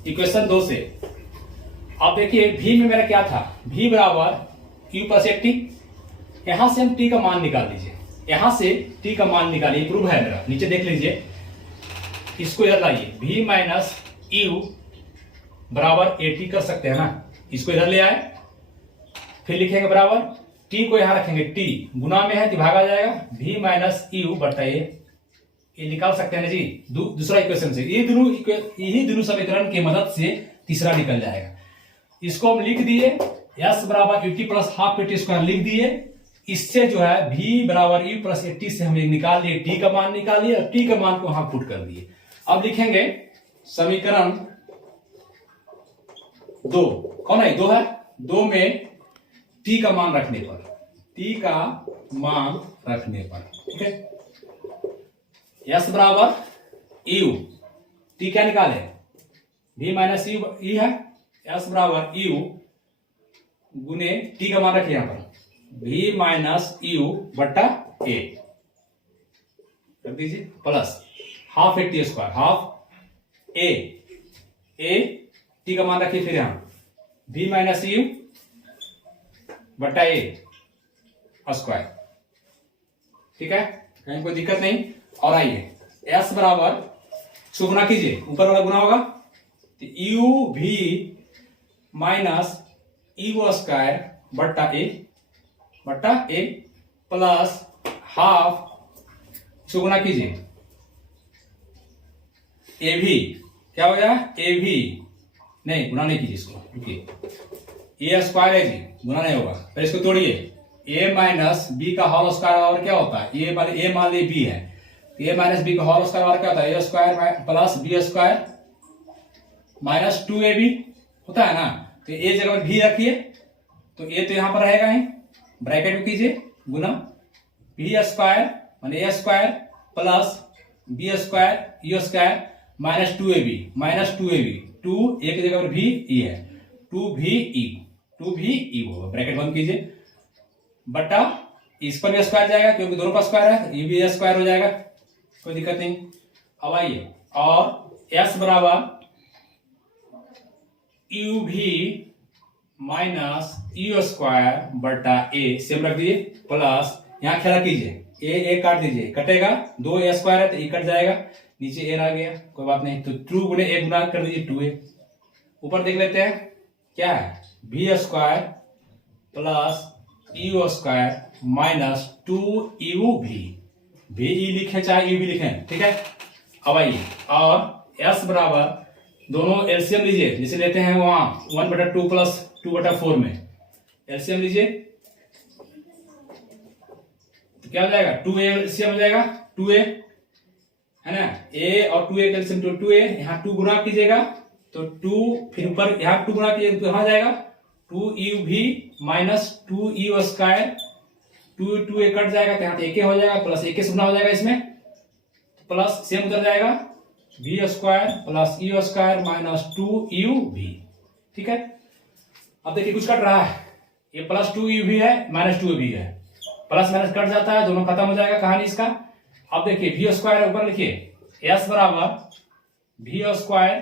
इक्वेशन 2 से। अब देखिए v में मेरा क्या था, v बराबर u प्लस 80, यहां से हम t का मान निकाल लीजिए, यहां से t का मान निकालिए, प्रूव है मेरा, नीचे देख लीजिए, इसको इधर लाइए, v माइनस u बराबर 80 कर सकते हैं ना, इसको इधर ले आए, फिर लिखेंगे बराबर t को यहां रखेंगे, t गुना में है तो भागा जाएगा, v माइनस यू बटा ये निकाल सकते हैं ना जी, दूसरा इक्वेशन से, यही दोनों समीकरण की मदद से तीसरा निकल जाएगा, इसको हम लिख दिए, s बराबर 80 प्लस हाफ 80 स्क्वायर लिख दिए, इससे जो है v बराबर u प्लस 80 से हम निकाल लिए, t का मान निकालिए, और t का मान को हम पुट कर दिए। अब लिखेंगे समीकरण 2, कौन है, 2 है, 2 में t का मान रखने पर, t का मान रखने पर, ठीक है, s बराबर u, t क्या निकाले, v माइनस यू ई है, s बराबर u गुने t का मान रखिए यहां पर, v माइनस यू बट्टा a कर दीजिए, plus half 80 square, half a t का मान रखिए, फिर यहां v माइनस यू बटा a, स्क्वायर। ठीक है, कहीं कोई दिक्कत नहीं। और आइए s बराबर इसको गुना कीजिए, ऊपर वाला गुना होगा तो यू भी माइनस यू स्क्वायर बट्टा ए प्लस हाफ, इसको गुना कीजिए ए भी, क्या हो गया ए भी, नहीं गुना नहीं कीजिए इसको, रुकिए ए स्क्वायर है जी, गुना नहीं होगा, फिर इसको तोड़िए ए माइनस बी का होल स्क्वायर और क्या होता है ए मान ली बी है, ए माइनस बी का होल स्क्वायर और क्या होता है A square plus B square minus 2ab होता है ना। तो ए जगह पर भी रखिए तो ए तो यहां पर रहेगा ही, ब्रैकेट में कीजिए गुना बी स्क्वायर माने A square plus B square U square minus 2ab 2 एक जगह पर भी ई है 2भी होगा, ब्रैकेट बंद कीजिए बटा इस पर भी स्क्वायर जाएगा क्योंकि दोनों का स्क्वायर है, ये भी स्क्वायर हो जाएगा, कोई दिक्कत नहीं। अब आइए और s बराबर यू भी माइनस यू स्क्वायर बटा ए सेम रख दीजिए प्लस यहां खेला कीजिए ए काट दीजिए, कटेगा 2a स्क्वायर है तो ए कट जाएगा, नीचे ए आ गया, कोई बात नहीं। तो 2 गुने ए गुना कर दीजिए 2a, ऊपर देख लेते हैं क्या है b square plus u square minus 2u भी ई लिखे चाहे यू भी लिखें, ठीक है। अब आइए और s बराबर दोनों एलसीएम लीजिए, जिसे लेते हैं वहां 1/2 प्लस 2/4 में एलसीएम लीजिए तो क्या हो जाएगा 2a एलसीएम हो जाएगा 2a है ना, a और 2a का एलसीएम 2a, यहाँ 2 गुना कीजिएगा तो 2 फिर ऊपर यहाँ 2 गुना कीजिए तो कहां जाएगा 2u भी minus 2u square 2a cut जाएगा तो यहाँ एक हो जाएगा प्लस एक से गुना हो जाएगा, इसमें प्लस सेम उधर जाएगा b square plus u square minus 2u, ठीक है। अब देखिए कुछ कट रहा है, ये प्लस 2u है माइनस 2a है, प्लस माइनस कट जाता है, दोनों खत्म हो जाएगा कहानी इसका। अब देखिए भी स्क्वायर ऊपर लिखिए s बराबर भी स्क्वायर,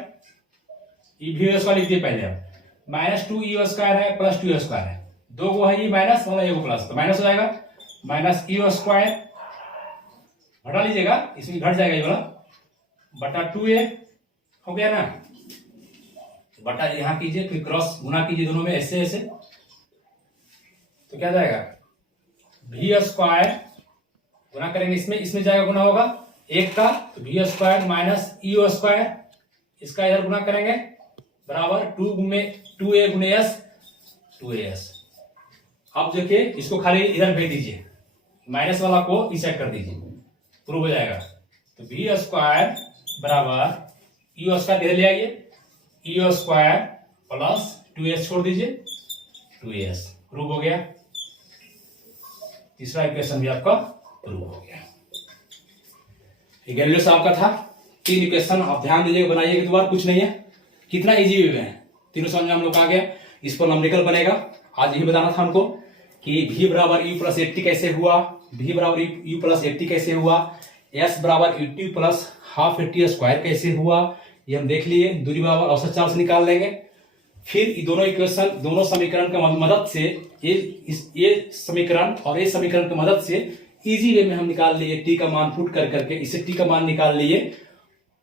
भी स्क्वायर लिख दिए पहले, अब माइनस 2u स्क्वायर है प्लस 2a स्क्वायर है, दो को है ये माइनस वाला एक प्लस, तो माइनस हो जाएगा माइनस यू स्क्वायर, हटा लीजिएगा इसमें घट जाएगा ये वाला बटा 2a हो गया ना, बटा यहां कीजिए फिर क्रॉस गुना कीजिए दोनों में ऐसे ऐसे, तो क्या जाएगा भी स्क्वायर गुना करेंगे इसमें जाएगा गुना होगा एक का तो भी स्क्वायर माइनस यू स्क्वायर, इसका इधर गुना करेंगे बराबर 2a गुने s 2as। अब देखिए इसको खाली इधर भेज दीजिए, माइनस वाला को इस साइड कर दीजिए, प्रूव हो जाएगा। तो बी स्क्वायर बराबर यू स्क्वायर इधर ले आइए, यू स्क्वायर प्लस 2s छोड़ दीजिए 2as, प्रूव हो गया। तीसरा इक्वेशन भी आपका प्रूव हो गया। ग्रेजुएशन आपका था 3 इक्वेशन, आप ध्यान दीजिएगा बनाइए कि दोबारा कुछ नहीं है, कितना इजी वे है, तीनों समझ में हम लोग आ गया। इस पर नंबरिकल बनेगा, आज यही बताना था हमको कि v बराबर u प्लस 80 कैसे हुआ, v बराबर u प्लस 80 कैसे हुआ, s बराबर 80 प्लस हाफ 80 स्क्वायर कैसे हुआ, ये हम देख लिए। दूरी बराबर औसत चाल से निकाल लेंगे। फिर ये दोनों इक्वेशन दोनों समीकरण की मदद से ये समीकरण और ये समीकरण की मदद से इजी वे में हम निकाल लिए, t का मान पुट कर करके इसे t का मान निकाल लिए,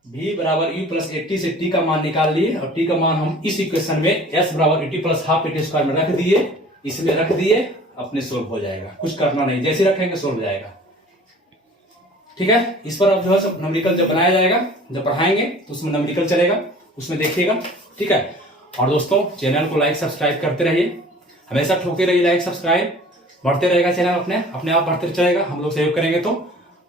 v बराबर u प्लस 80 से t का मान निकाल लिए और t का मान हम इस इक्वेशन में s बराबर 80 प्लस हाफ 80 स्क्वायर में रख दिए, इसमें रख दिए, अपने सोल्व हो जाएगा, कुछ करना नहीं, जैसे रखेंगे सोल्व हो जाएगा, ठीक है। इस पर अब जो है सब नंबरिकल जब बनाया जाएगा, जब पढ़ाएंगे तो उसमें नंबरिकल चलेगा, उसमें देखिएगा, ठीक है। और दोस्तों चैनल को लाइक सब्सक्राइब करते रहिए, हमेशा ठोके रहिए लाइक सब्सक्राइब, बढ़ते रहेगा चैनल, अपने आप बढ़ते चलेगा, हम लोग सहयोग करेंगे तो।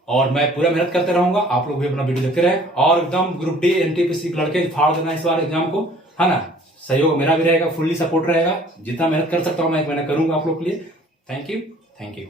और मैं पूरा मेहनत करते रहूंगा, आप लोग भी अपना वीडियो देखते रहे और एकदम ग्रुप डी एनटीपीसी लड़के फाड़ देना इस बार एग्जाम को, है ना। सहयोग मेरा भी रहेगा, फुल्ली सपोर्ट रहेगा, जितना मेहनत कर सकता हूँ मैं करूंगा आप लोग के लिए। Thank you.